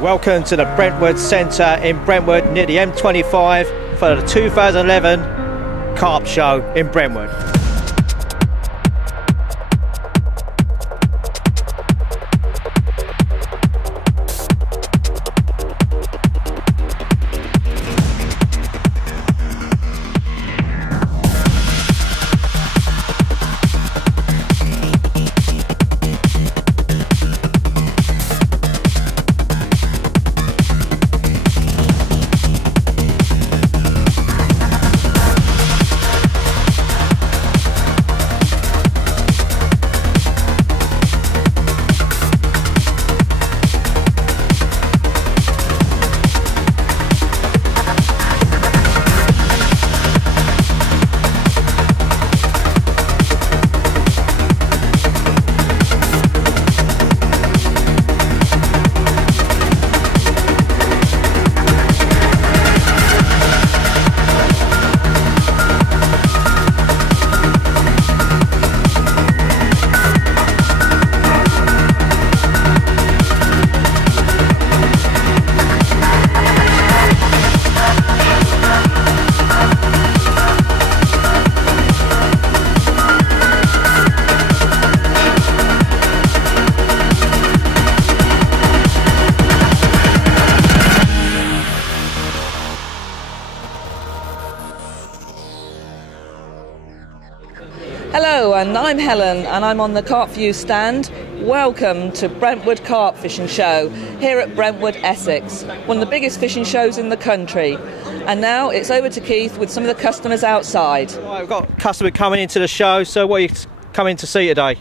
Welcome to the Brentwood Centre in Brentwood near the M25 for the 2011 Carp Show in Brentwood. Hello, and I'm Helen, and I'm on the Carp4u stand. Welcome to Brentwood Carp Fishing Show here at Brentwood, Essex, one of the biggest fishing shows in the country. And now it's over to Keith with some of the customers outside. Right, we've got a customer coming into the show, so what are you coming to see today?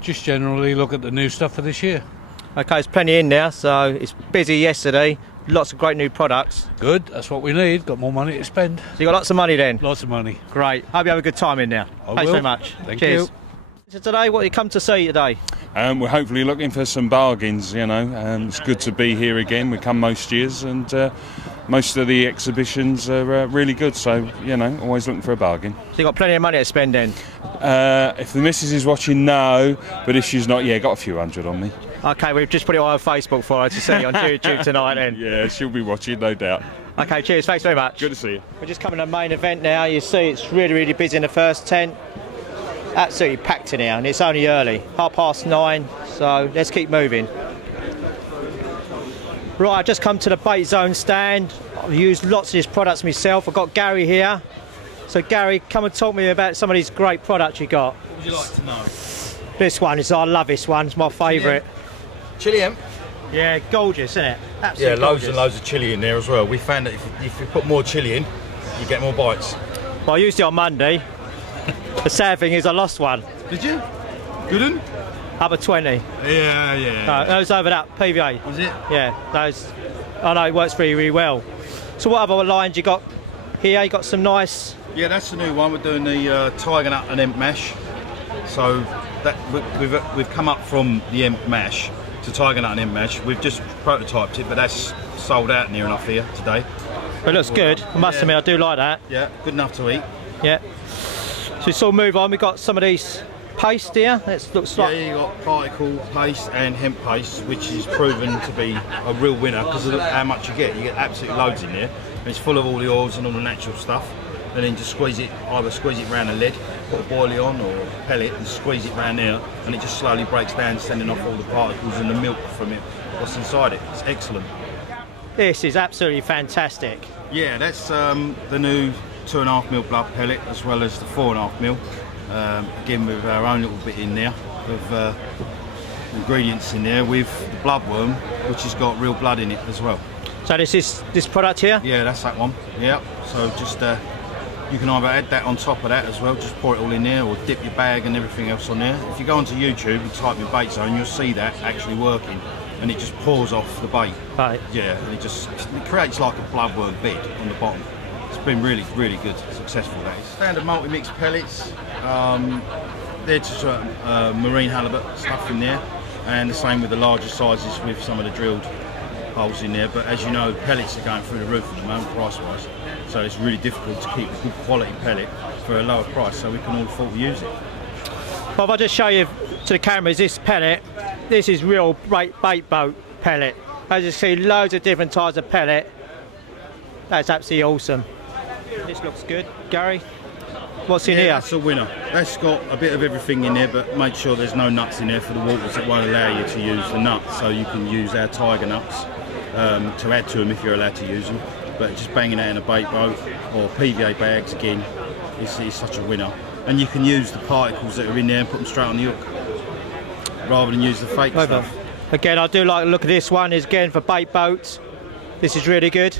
Just generally look at the new stuff for this year. Okay, there's plenty in there, so it's busy yesterday. Lots of great new products. Good, that's what we need. Got more money to spend. So you got lots of money then? Lots of money. Great. Hope you have a good time in there. Thanks very much. Thank Cheers. you. So today, what you come to see today? We're hopefully looking for some bargains, you know. It's good to be here again. We come most years, and most of the exhibitions are really good, so, you know, always looking for a bargain. So you got plenty of money to spend then? If the missus is watching, no, but if she's not, yeah, got a few hundred on me. Okay, we've just put it on Facebook for her to see on YouTube tonight then. Yeah, she'll be watching, no doubt. Okay, cheers, thanks very much. Good to see you. We're just coming to the main event now. You see it's really, really busy in the first tent. Absolutely packed in here, and it's only early, 9:30, so let's keep moving. Right, I've just come to the BaitZones stand. I've used lots of these products myself. I've got Gary here. So Gary, come and talk to me about some of these great products you got. What would you like to know? This one is, I love this one, it's my favourite. Chili hemp? Yeah, gorgeous, isn't it? Absolutely yeah, loads gorgeous. and loads of chili in there as well. We found that if you put more chili in, you get more bites. Well, I used it on Monday. The sad thing is I lost one. Did you? Good one? Up at 20. Yeah. No, that was over that PVA. Was it? Yeah, those. I know it works really, really well. So what other lines you got here? You got some nice. Yeah, that's the new one. We're doing the tiger nut and hemp mash. So that we've come up from the hemp mash to tiger nut and hemp mash. We've just prototyped it, but that's sold out near enough here today. It looks good. I must admit, I do like that. Yeah, good enough to eat. Yeah. So we sort of move on. We've got some of these paste here. It looks like. Yeah, you got particle paste and hemp paste, which is proven to be a real winner because of how much you get. You get absolutely loads in there. And it's full of all the oils and all the natural stuff. And then just squeeze it, either squeeze it around a lid, put a boilie on or a pellet and squeeze it around there, and it just slowly breaks down, sending off all the particles and the milk from it, what's inside it. It's excellent. This is absolutely fantastic. Yeah, that's the new 2.5 mil blood pellet as well as the 4.5 mil. Again with our own little bit in there of ingredients in there with the bloodworm, which has got real blood in it as well. So this is this product here? Yeah, that's that one. Yeah, so just you can either add that on top of that as well, just pour it all in there, or dip your bag and everything else on there. If you go onto YouTube and type in BaitZone, you'll see that actually working, and it just pours off the bait. Right. Yeah, and it creates like a bloodworm bed on the bottom. It's been really, really good, successful that is. Standard multi-mix pellets. They're just marine halibut stuff in there. and the same with the larger sizes with some of the drilled holes in there. But as you know, pellets are going through the roof at the moment, price-wise, so it's really difficult to keep a good quality pellet for a lower price, so we can all afford to use it. Well, if I just show you to the cameras this pellet, this is real bait boat pellet. As you see, loads of different types of pellet. That's absolutely awesome. This looks good. Gary, what's in here? That's a winner. That's got a bit of everything in there, but make sure there's no nuts in there for the waters that won't allow you to use the nuts. So you can use our tiger nuts to add to them if you're allowed to use them. But just banging that in a bait boat or PVA bags again is such a winner. And you can use the particles that are in there and put them straight on the hook, rather than use the fake stuff. Again, I do like the look of this one. Is again for bait boats. This is really good.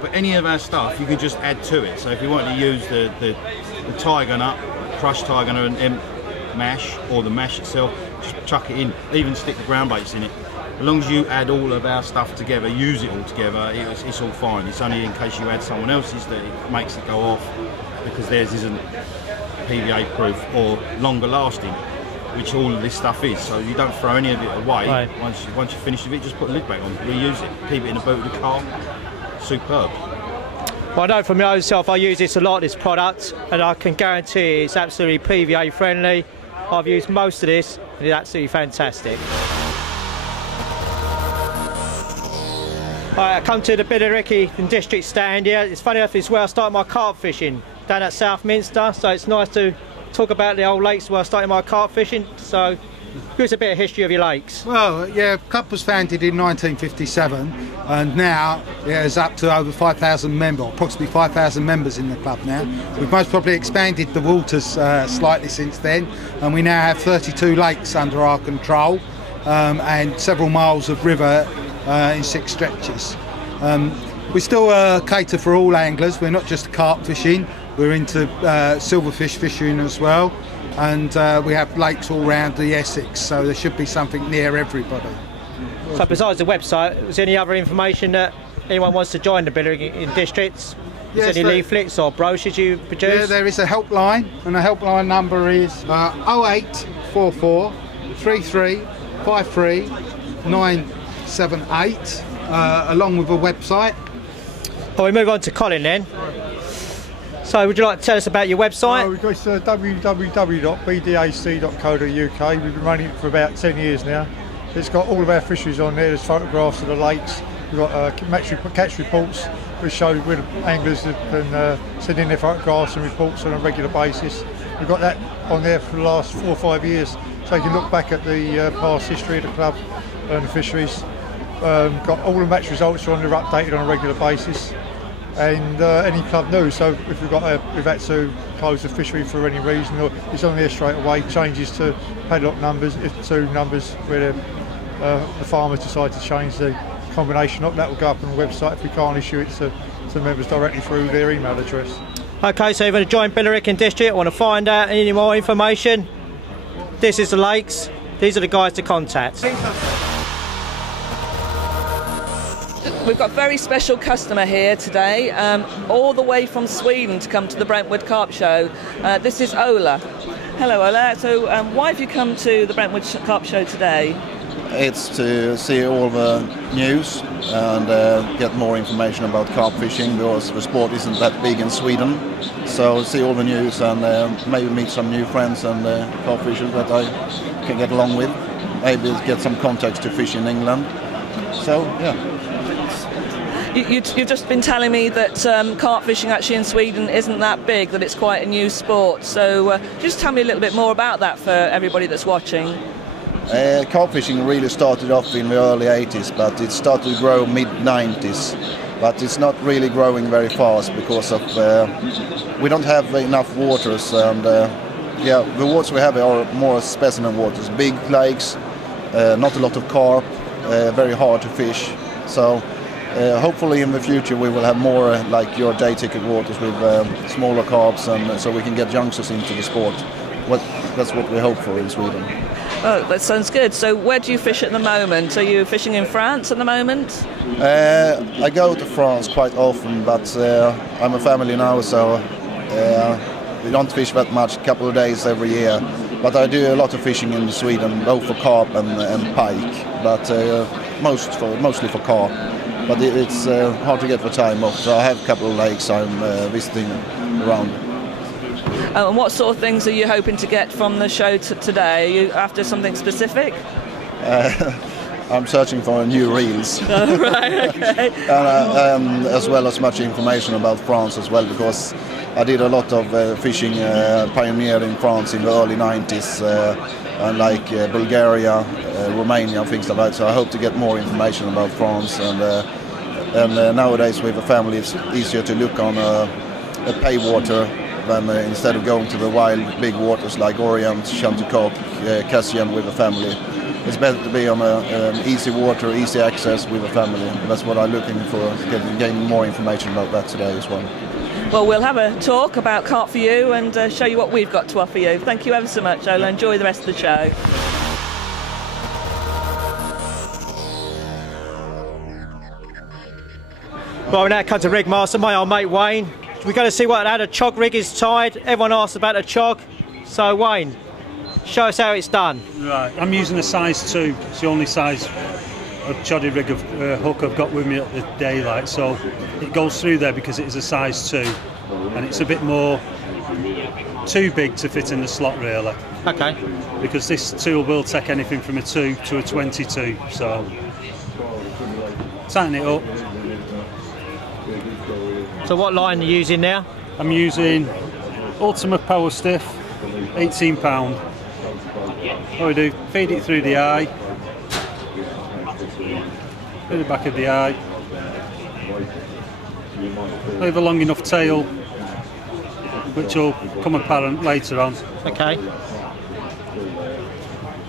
But any of our stuff you can just add to it. So if you want to use the tiger nut, crushed tiger nut and mash, or the mash itself, just chuck it in. Even stick the ground baits in it. As long as you add all of our stuff together, use it all together, it's all fine. It's only in case you add someone else's that it makes it go off, because theirs isn't PVA proof or longer lasting, which all of this stuff is. So you don't throw any of it away. Right. Once you finish with it, just put a lid back on, reuse it, keep it in the boot of the car. Superb. Well, I know from my own self, I use this a lot, this product, and I can guarantee it's absolutely PVA friendly. I've used most of this and it's absolutely fantastic. Right, I come to the Billericay and District stand here. It's funny enough, it's where I started my carp fishing, down at Southminster, so it's nice to talk about the old lakes where I started my carp fishing. So give us a bit of history of your lakes. Well, yeah, club was founded in 1957 and now it's up to over 5,000 members, approximately 5,000 members in the club now. We've most probably expanded the waters slightly since then, and we now have 32 lakes under our control and several miles of river in 6 stretches. We still cater for all anglers. We're not just carp fishing, we're into silverfish fishing as well. And we have lakes all around the Essex, so there should be something near everybody. So besides the website, is there any other information that anyone wants to join the Billericay districts? Is there any leaflets or brochures you produce? Yeah, there is a helpline, and the helpline number is 0844 33 53 978, along with a website. Well, we move on to Colin then. So would you like to tell us about your website? We've got www.bdac.co.uk. We've been running it for about 10 years now. It's got all of our fisheries on there. There's photographs of the lakes. We've got catch reports which show where the anglers can send in their photographs and reports on a regular basis. We've got that on there for the last 4 or 5 years, so you can look back at the past history of the club and the fisheries. Got all the match results are on there, updated on a regular basis. And any club news, so if we've had to close the fishery for any reason, or it's on there straight away. Changes to padlock numbers, to numbers where the farmers decide to change the combination up, that will go up on the website. If we can't issue it to members directly through their email address. Okay, so if you want to join Billericay District, want to find out any more information, this is the lakes, these are the guys to contact. We've got a very special customer here today, all the way from Sweden to come to the Brentwood Carp Show. This is Ola. Hello Ola, so why have you come to the Brentwood Carp Show today? It's to see all the news and get more information about carp fishing, because the sport isn't that big in Sweden. So see all the news and maybe meet some new friends and carp fishers that I can get along with. Maybe get some contacts to fish in England. So yeah. You've just been telling me that carp fishing actually in Sweden isn't that big, that it's quite a new sport. So just tell me a little bit more about that for everybody that's watching. Carp fishing really started off in the early 80s, but it started to grow mid-90s. But it's not really growing very fast because of we don't have enough waters, and yeah, the waters we have are more specimen waters, big lakes, not a lot of carp, very hard to fish. So hopefully in the future we will have more like your day ticket waters with smaller carps, and so we can get youngsters into the sport. That's what we hope for in Sweden. Oh, that sounds good. So where do you fish at the moment? Are you fishing in France at the moment? I go to France quite often, but I'm a family now, so we don't fish that much, a couple of days every year. But I do a lot of fishing in Sweden, both for carp and pike, but mostly for carp. But it's hard to get the time off, so I have a couple of lakes I'm visiting around. And what sort of things are you hoping to get from the show today? Are you after something specific? I'm searching for new reels. Oh, right, okay. And as well as much information about France as well, because I did a lot of fishing pioneer in France in the early 90s, like Bulgaria, Romania, things like that. So I hope to get more information about France. And nowadays with a family, it's easier to look on a pay water than instead of going to the wild big waters like Orient, Chanticoke, Cassian with a family. It's better to be on an easy water, easy access with a family. That's what I'm looking for, getting more information about that today as well. Well, we'll have a talk about Carp4u and show you what we've got to offer you. Thank you ever so much, Ola. Enjoy the rest of the show. Right, we now come to Rigmaster, my old mate Wayne. We're going to see how the chog rig is tied. Everyone asks about the chog. So Wayne, show us how it's done. Right, I'm using a size 2. It's the only size of choddy rig of hook I've got with me at the daylight, so it goes through there because it is a size 2, and it's a bit more too big to fit in the slot really. Okay. Because this tool will take anything from a 2 to a 22, so tighten it up. So what line are you using now? I'm using Ultimate Power Stiff, 18 pound. What we do, feed it through the eye, through the back of the eye, leave a long enough tail, which will come apparent later on. Okay.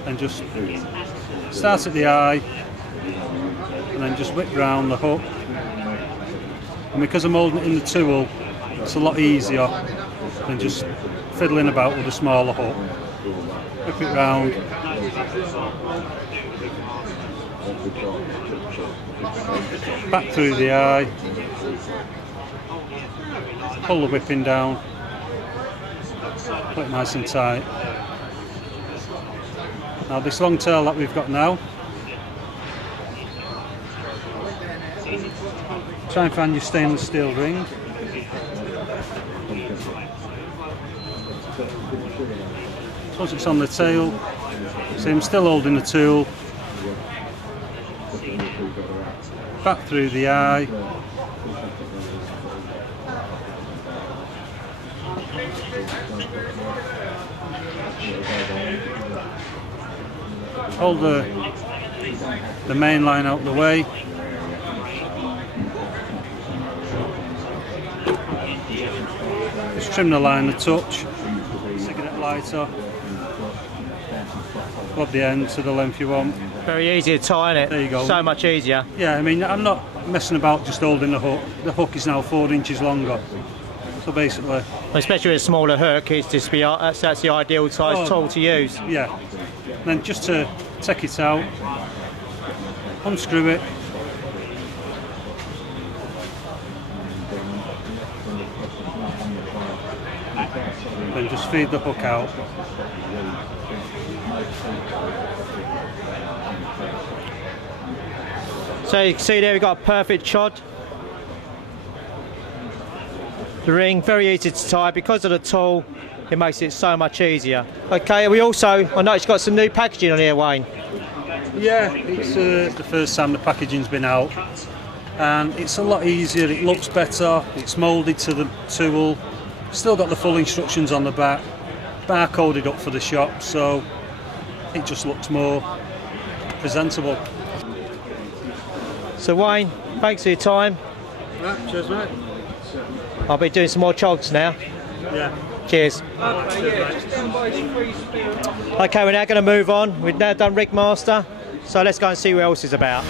And just start at the eye, and then just whip round the hook. And because I'm holding it in the tool, it's a lot easier than just fiddling about with a smaller hook. Whip it round. Back through the eye. Pull the whipping down. Put it nice and tight. Now this long tail that we've got now, try and find your stainless steel ring. Once it's on the tail, see I'm still holding the tool. Back through the eye. Hold the main line out the way. Just trim the line a touch, cigarette lighter, bob the end to the length you want. Very easy to tie, isn't it? There you go. So much easier. Yeah, I mean, I'm not messing about just holding the hook. The hook is now 4 inches longer. So basically... Especially with a smaller hook, it's just that's the ideal size tool to use. Yeah. Then just to take it out, unscrew it. Then just feed the hook out. So you can see there we've got a perfect chod. The ring, very easy to tie. Because of the tool, it makes it so much easier. Okay, we also, I noticed you've got some new packaging on here, Wayne. Yeah, it's the first time the packaging's been out. And it's a lot easier, it looks better, it's moulded to the tool. Still got the full instructions on the back, barcoded up for the shop, so it just looks more presentable. So Wayne, thanks for your time. Right, cheers mate. I'll be doing some more chogs now. Yeah. Cheers. Okay, we're now going to move on. We've now done Rigmaster, so let's go and see what else is about.